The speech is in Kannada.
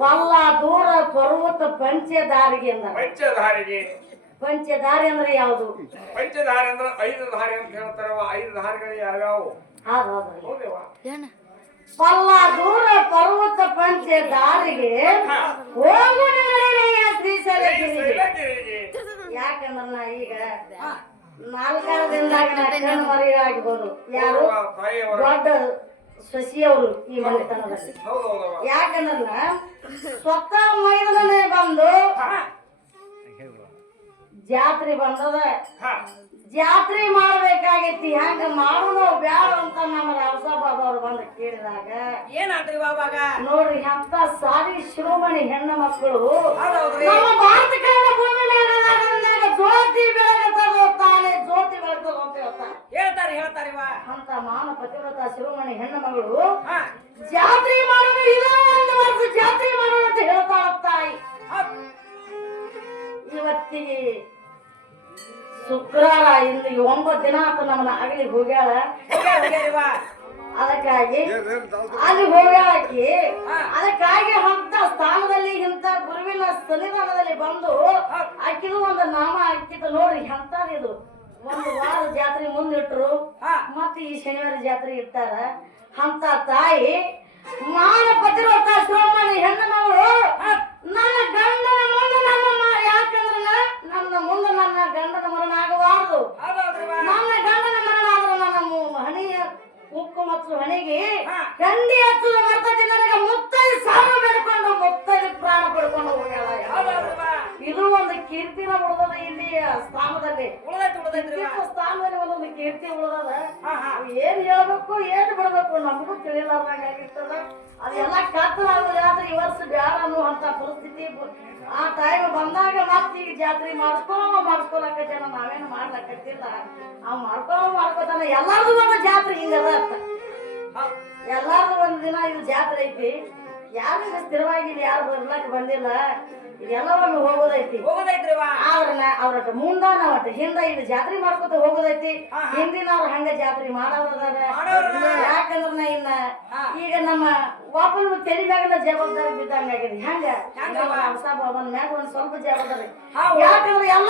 ಪಲ್ಲಾದೂರ ಪರ್ವತ ಪಂಚದಾರಿಗೆ ಪಂಚದಾರಿಗೆ ಪಂಚದಾರಿ ಅಂದ್ರೆ ಯಾವುದು? ಪಂಚದಾರಿ ಅಂದ್ರೆ 5 ದಾರಿ ಅಂತ ಹೇಳ್ತಾರವ. 5 ದಾರಿಗಳು ಯಾವ್ಯಾವು? ಹೌದೇವಾ? ಪಲ್ಲಾದೂರ ಪರ್ವತ ಪಂಚದಾರಿಗೆ ಹೋಗುಣ ಶ್ರೀಶೈಲಗಿರಿಗೆ. ಯಾಕಂದ್ರ ನಾ ಈಗ 4 ದಿನದಾಗ ಮರಿ ಆಗ್ಬೋದು. ಯಾರು ದೊಡ್ಡ ಶಶಿಯವರು ಈ ಮನೆತನದಲ್ಲಿ. ಯಾಕಂದ್ರ ಸ್ವತಃ ಮೈದನೇ ಬಂದು ಜಾತ್ರೆ ಬಂದದ, ಜಾತ್ರೆ ಮಾಡ್ಬೇಕಾಗೈತಿ ಹಂಗ ಮಾಡೋಣ ಬ್ಯಾಡ ಅಂತ ನಮ್ಮ ರಾವಸಾಬ್ ಬಾಬಾ ಅವ್ರು ಬಂದು ಕೇಳಿದಾಗ ಏನಾದ್ರಿ ಬಾಬಾಗ ನೋಡ್ರಿ ಅಂತ ಸಾರಿ ಶಿರೋಮಣಿ ಹೆಣ್ಣು ಮಕ್ಕಳು ಹೌದೌದ್ರಿ ನಮ್ಮ ಭಾರತ ಕಾಲ ಭೂಮಿ ಜ್ಯೋತಿ ಬೆಳಗತ್ತದೋ ತಾನೆ ಜ್ಯೋತಿ ಬೆಳಗತ್ತದೋ ಅಂತ ಹೇಳ್ತಾರೆ ಹೇಳ್ತಾರಿವಾ ಅಂತ ಮಾನ ಪತಿವ್ರತ ಶಿರೋಮಣಿ ಹೆಣ್ಣು ಮಗಳು ಹಾ ಜಾತ್ರೆ ಮಾಡೋಣ ಇದೋ ಒಂದು ವರ್ಷ ಜಾತ್ರೆ ಮಾಡೋಣ ಅಂತ ಹೇಳ್ತಾಳ ತಾಯಿ ಇವತ್ತಿಗೆ ಶುಕ್ರವಾರ ಇಂದು 9 ದಿನ ಅಂತ ನಮ್ಮನ್ನ ಆಗಲಿ ಹೋಗ್ಯಾಳ ಹೋಗ್ಯಾರಿವಾ ಅದಕ್ಕಾಗಿ ಅಲ್ಲಿ ಹೋಗ್ಯಾಳಕಿ ಅದಕ್ಕಾಗಿ ಅಂತ ಸ್ಥಾನದಲ್ಲಿ ಇಂಥ ಗುರುವಿನ ಸನ್ನಿಧಾನದಲ್ಲಿ ಬಂದು ಅಕ್ಕಿದು ಒಂದು ನಾಮ ಅಕ್ಕಿದ ನೋಡ್ರಿ ಎಂತದಿದು ಒಂದು ವಾರ ಜಾತ್ರೆ ಮುಂದಿಟ್ರು ಮತ್ತೆ ಈ ಶನಿವಾರ ಜಾತ್ರೆ ಇಟ್ಟಾರ ಅಂತ ತಾಯಿ ಮಾನ ಪತಿರೋತ ಶ್ರಮಣಿ ಹೆಣ್ಣು ಮಗಳು ನನ್ನ ಗಂಡನ ಮುಂದೆ ಯಾಕಂದ್ರೆ ನನ್ನ ಮುಂದೆ ನನ್ನ ಗಂಡನ ಮರಣ ಆಗಬಾರದು ನನ್ನ ಗಂಡನ ಮರಣ ಆದ್ರೆ ನನ್ನ ಹಣಿಯ ಉಕ್ಕು ಮತ್ತು ಹಣಿಗೆ ಗಂಡಿ ಹಚ್ಚುವ ಬರ್ತದೆ ನನಗೆ ಮುತ್ತೈದು ಸಾವು ಬೆಡ್ಕೊಂಡು ಮುತ್ತೈದು ಪ್ರಾಣ ಪಡ್ಕೊಂಡು ಹೋಗ್ಯಾಳ ಇದು ಒಂದು ಕೀರ್ತಿನ ಉಳಿದದ ಇಲ್ಲಿ ಸ್ಥಾನದಲ್ಲಿ ಸ್ಥಾನದಲ್ಲಿ ಒಂದೊಂದು ಕೀರ್ತಿ ಉಳಿದದ ಏನ್ ಹೇಳ್ಬೇಕು ಏನ್ ಬಿಡ್ಬೇಕು ನಮಗೂ ತಿಳಿಲಾರ್ದಂಗಾಗಿರ್ತದ ಅದೆಲ್ಲ ಕತ್ತಲಾಗೋದು ಆದ್ರೆ ಈ ವರ್ಷ ಬ್ಯಾಡ ಅನ್ನುವಂತ ಪರಿಸ್ಥಿತಿ ಆ ಟೈಮ್ ಬಂದಾಗ ಮತ್ತೆ ಈಗ ಜಾತ್ರೆ ಮಾಡಿಸ್ಕೊಳಕ ಜನ ನಾವೇನು ಮಾಡ್ಲಕತ್ತಿಲ್ಲ ಅವ್ ಮಾಡ್ಕೋತಾನ ಎಲ್ಲಾರ್ದು ಒಂದು ಜಾತ್ರೆ ಹಿಂಗದ ಅಂತ ಎಲ್ಲಾರ್ದು ಒಂದ್ ದಿನ ಇದು ಜಾತ್ರೆ ಐತಿ ಯಾರಿಗ ಸ್ಥಿರವಾಗಿಲ್ಲ ಯಾರು ಬರ್ಲಕ್ ಬಂದಿಲ್ಲ ಇದೆಲ್ಲ ಒಮ್ಮೆ ಹೋಗೋದೈತಿ ಆದ್ರೆ ಅವ್ರ ಮುಂದ ನಾವ್ ಹಿಂದ ಇದು ಜಾತ್ರೆ ಮಾಡ್ಕೊತ ಹೋಗೋದೈತಿ ಹಿಂದಿನ ಅವ್ರ ಹಂಗ ಜಾತ್ರೆ ಮಾಡೋರದಾರ ಯಾಕಂದ್ರ ಇನ್ನ ಈಗ ನಮ್ಮ ಒಬ್ಬನ ತೆರಿ ಮ್ಯಾಗನ ಜವಾಬ್ದಾರಿ ಬಿದ್ದಂಗ ಆಗಿದೆ ಹೆಂಗ ಹೊಸ ಬಾಬನ್ ಮ್ಯಾಗ ಒಂದ್ ಸ್ವಲ್ಪ ಜವಾಬ್ದಾರಿ ಯಾಕಂದ್ರೆ ಎಲ್ಲ